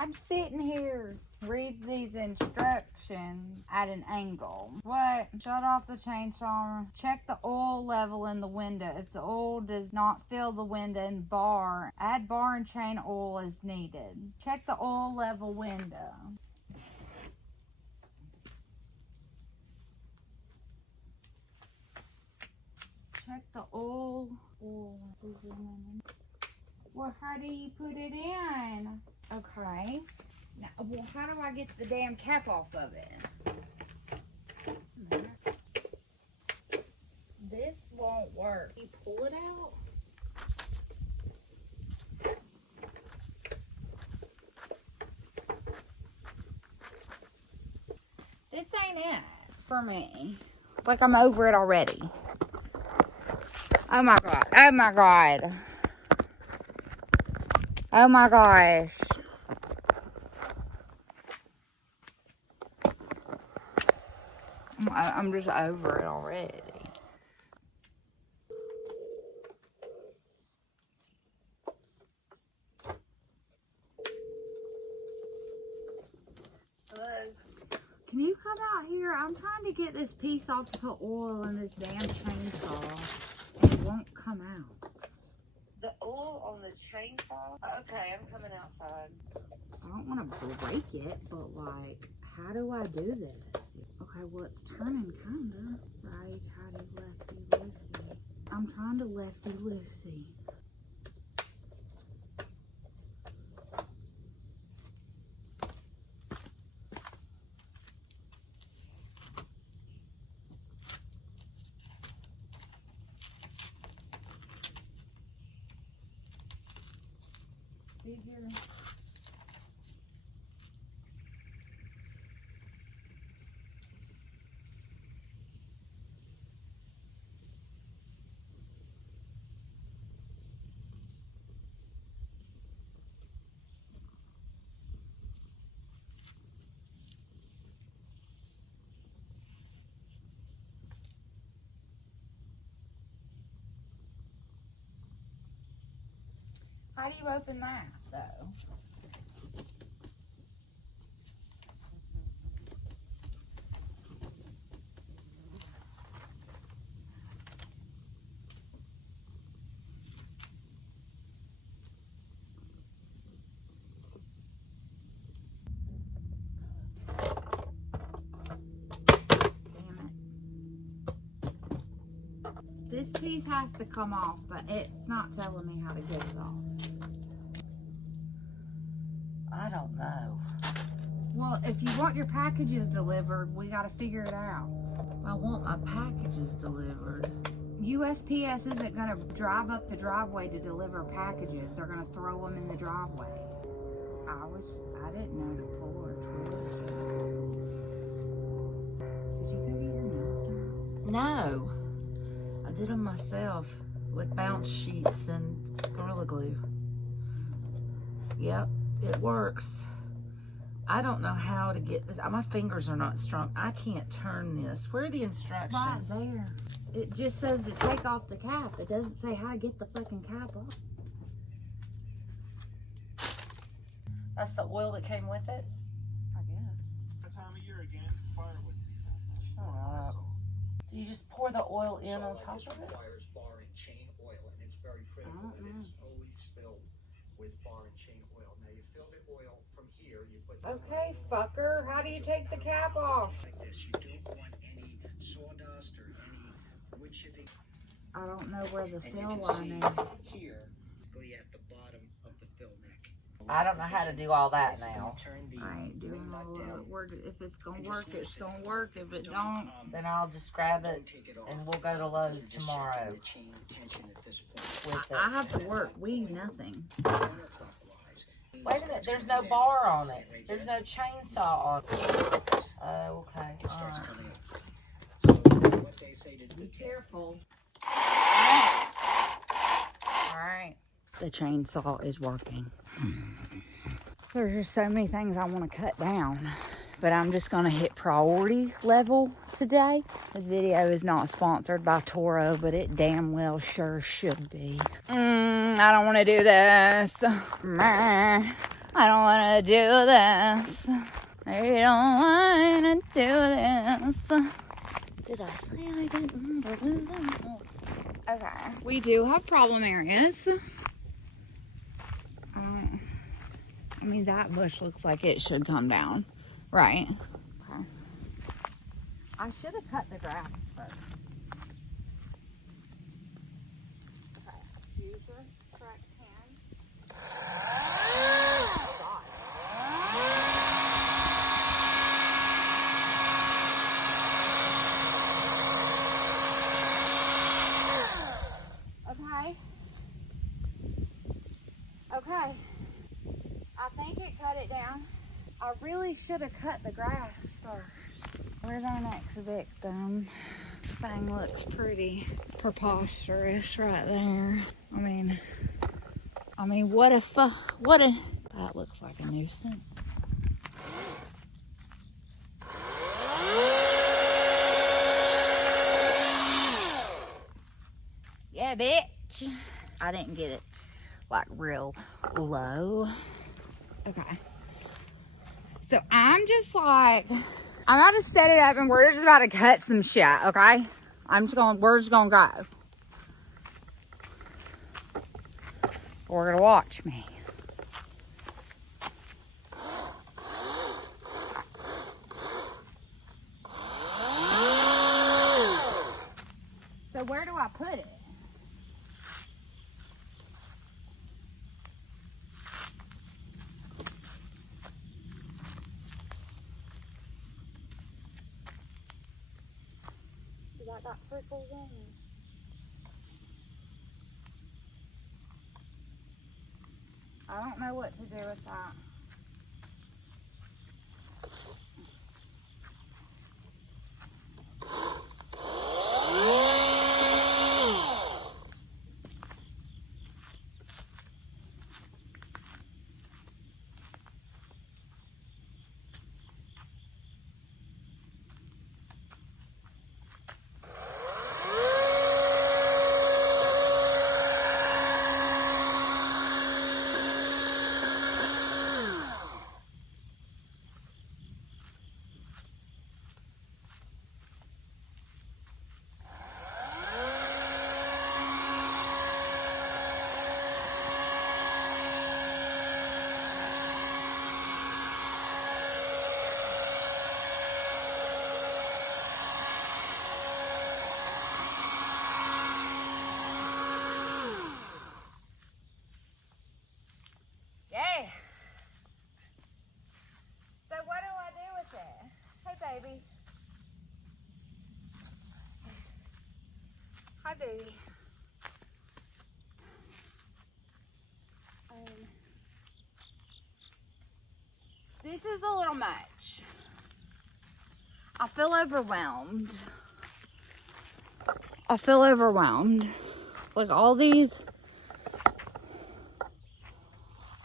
I'm sitting here reading these instructions at an angle. What? Shut off the chainsaw. Check the oil level in the window. If the oil does not fill the window and bar, add bar and chain oil as needed. Check the oil level window. Check the oil. Well, how do you put it in? Okay. Now, well, how do I get the damn cap off of it? This won't work. You pull it out? This ain't it for me. Like, I'm over it already. Oh my god. Oh my god. Oh my gosh. I'm just over it already. Hello? Can you come out here? I'm trying to get this piece off to put oil in this damn chainsaw, and it won't come out. The oil on the chainsaw? Okay, I'm coming outside. I don't want to break it, but like, how do I do this? Okay, well, it's turning kinda. Righty-tighty, lefty-loosey. I'm trying to lefty-loosey. See here? How do you open that, though? Damn it. This piece has to come off, but it's not telling me how to get it off. I don't know. Well, if you want your packages delivered, we got to figure it out. I want my packages delivered. USPS isn't going to drive up the driveway to deliver packages. They're going to throw them in the driveway. I didn't know to pull or twist. Did you go get your nails done? No. I did them myself with bounce sheets and Gorilla Glue. Yep, it works. I don't know how to get this. My fingers are not strong. I can't turn this. Where are the instructions? Right there. It just says to take off the cap. It doesn't say how to get the fucking cap off. That's the oil that came with it? I guess. That time of year again, firewood season. Alright. Do you just pour the oil in on top of it? Requires bar and chain oil, and it's very critical. I don't know. It is always filled with bar and chain oil. Now you fill the oil from here. You put the Okay, fucker. How do you take the cap off? like this. You don't want any sawdust or any wood chipping. I don't know where the And fill you line can is. see here, basically at the bottom of the fill neck. I don't know how to do all that now. Turn the I ain't doing ring nut all of down. it. If it's gonna work, it's gonna work. If it don't, Then I'll just grab it Don't take it off. and we'll go to Lowe's Just tomorrow checking the chain tension at this point. with it. I have to work. We nothing. Counterclockwise. Wait a minute, there's no bar on it. There's no chainsaw on it. Oh, okay. It starts Alright. coming up. So what they say to Be do. careful. Alright. The chainsaw is working. There's just so many things I want to cut down. But I'm just going to hit priority level today. This video is not sponsored by Toro, but it damn well sure should be. I don't want to do this. I don't want to do this. I don't want to do this. Did I say I didn't do this? Okay. We do have problem areas. I mean, that bush looks like it should come down. Right. Okay. I should have cut the grass first. Okay. Use your correct hand. Oh, God. Okay. Okay. I think it cut it down. I really should have cut the grass first. Where's our next victim? Thing looks pretty preposterous right there. I mean, what if, that looks like a nuisance. Yeah, bitch. I didn't get it like real low. Okay. So I'm just like, I'm about to set it up and we're just about to cut some shit, okay? We're just gonna go. We're gonna watch me. So where do I put it? That got prickles in it. I don't know what to do with that. Yeah. So what do I do with it? Hey, baby. Hi, baby. This is a little much. I feel overwhelmed. Like all these,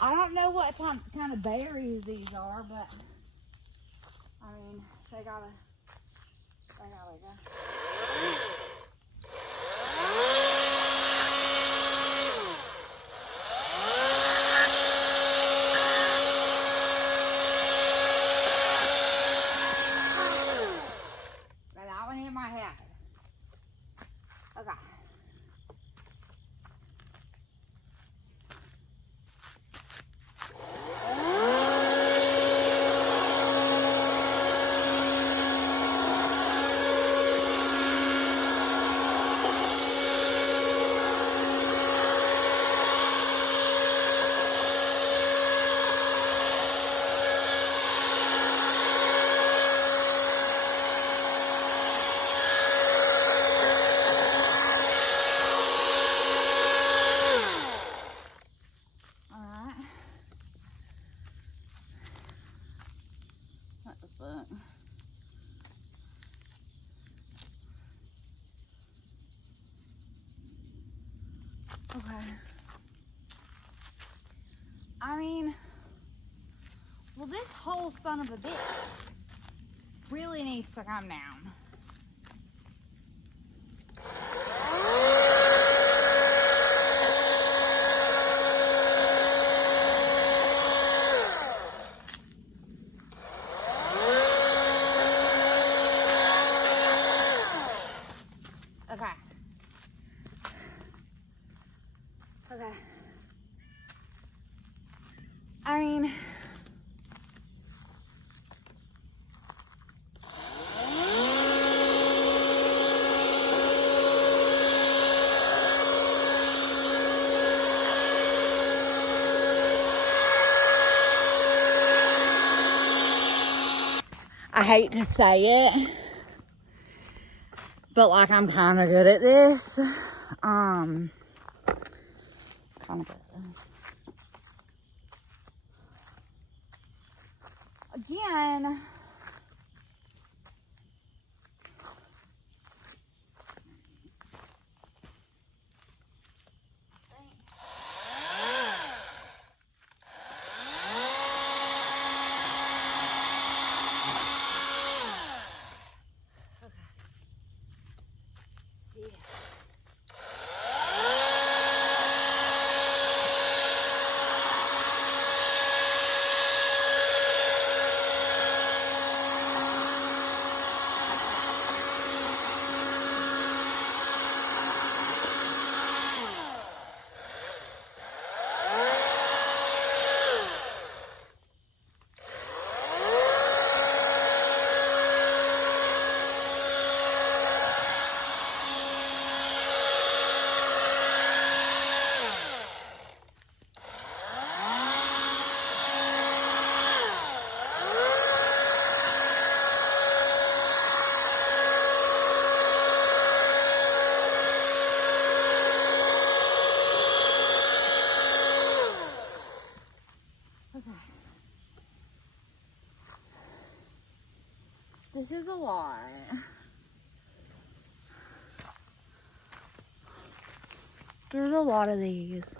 I don't know what kind of berries these are, but I mean, they gotta go. That one hit my head. Okay. Okay. I mean, well, this whole son of a bitch really needs to come down. I hate to say it, but like I'm kind of good at this. Kind of good at this. Again, this is a lot. There's a lot of these.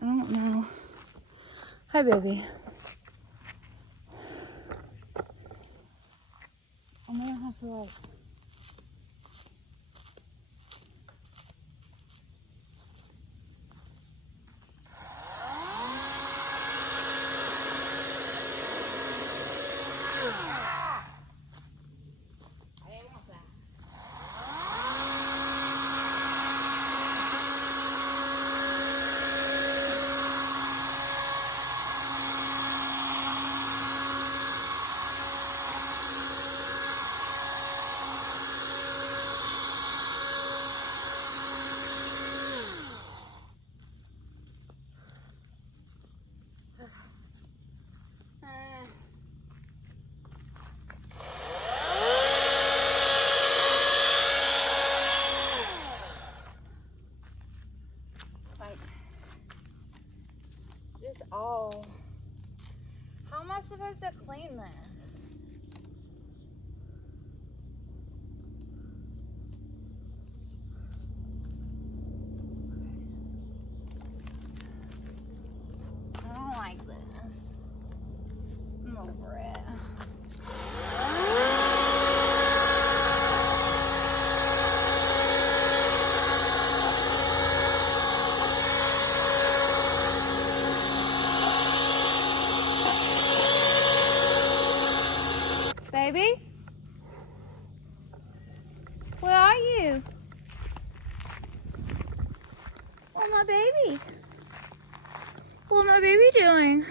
I don't know. Hi, baby. I'm gonna have to like. Oh, how am I supposed to clean this? I don't like this. I'm over it. Baby? Where are you? Oh, my baby. What's my baby doing?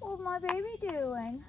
What's my baby doing?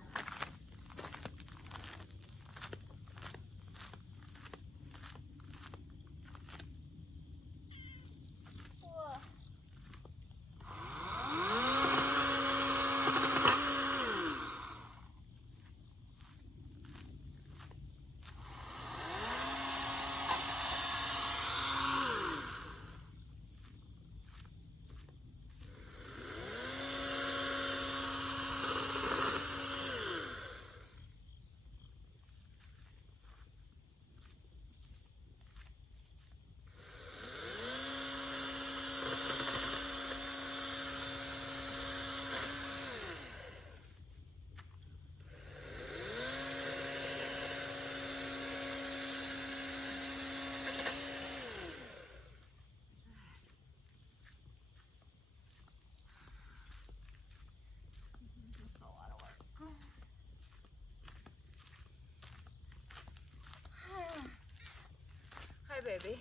Hi, baby.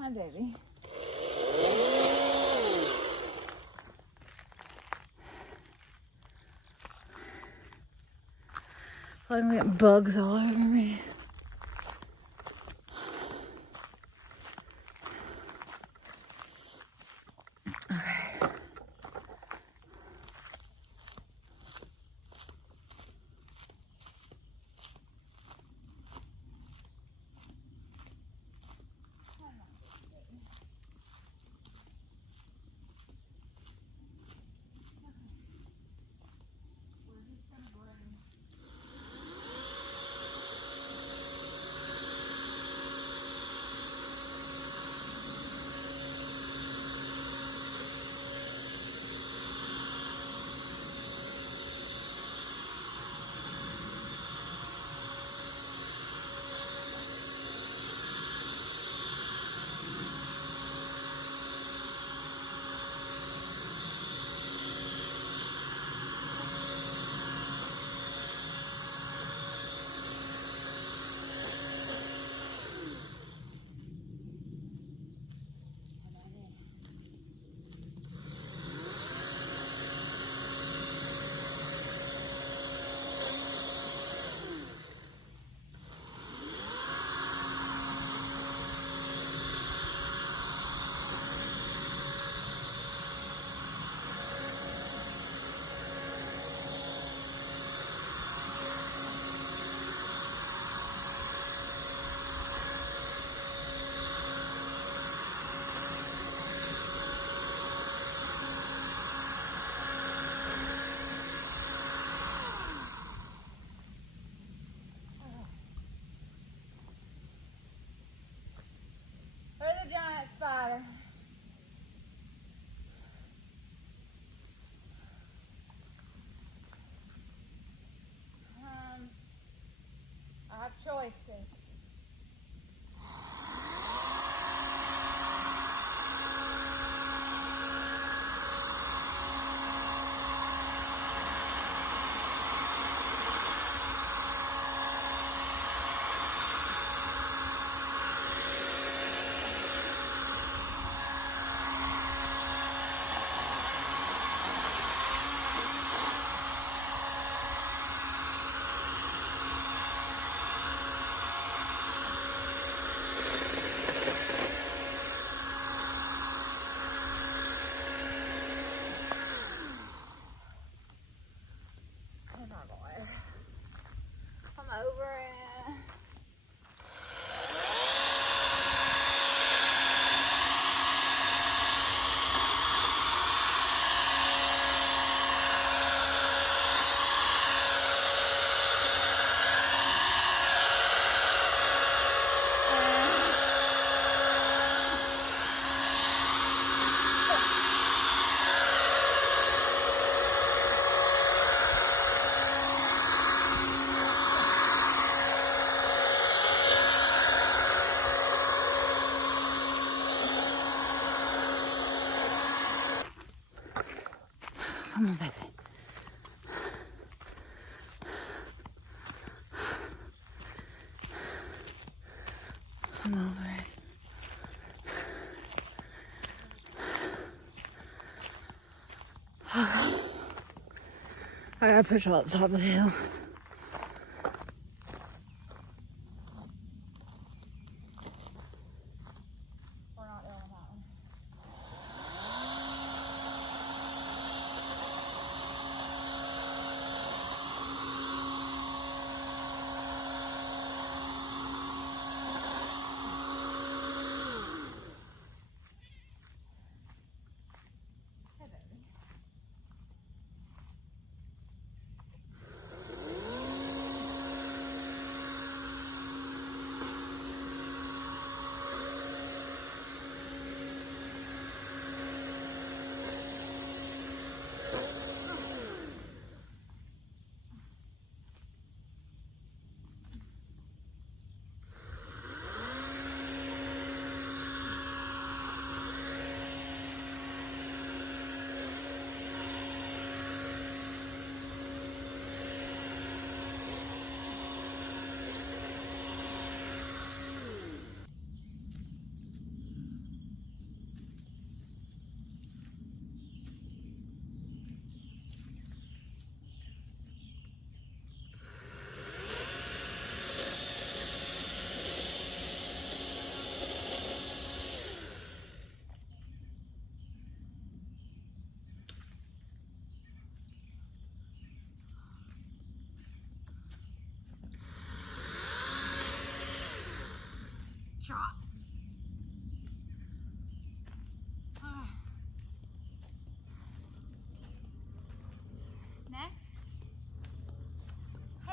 Hi, baby. I'm getting bugs all over me. There's a giant spider. I have choices. Come over it. Come on, baby. Come over it. I gotta push all the top of the hill. We're not doing that one. Hey, baby.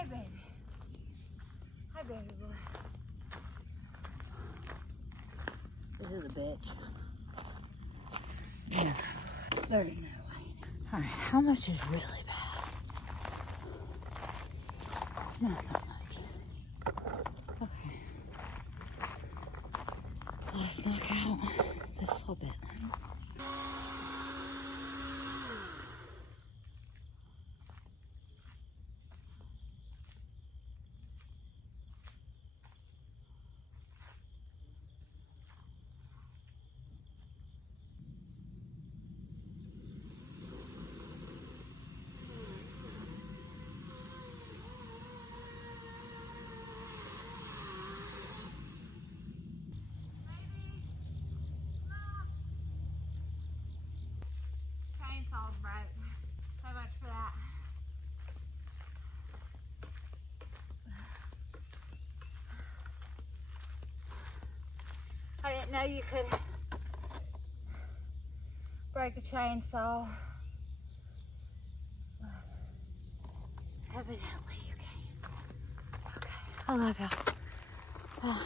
baby. Hi, baby boy. This is a bitch. No, there's no way. All right, how much is really bad? Not that much. Okay. Let's knock out this little bit. Chainsaw's broke. So much for that. I didn't know you could break a chainsaw. Evidently you can. Okay. I love y'all.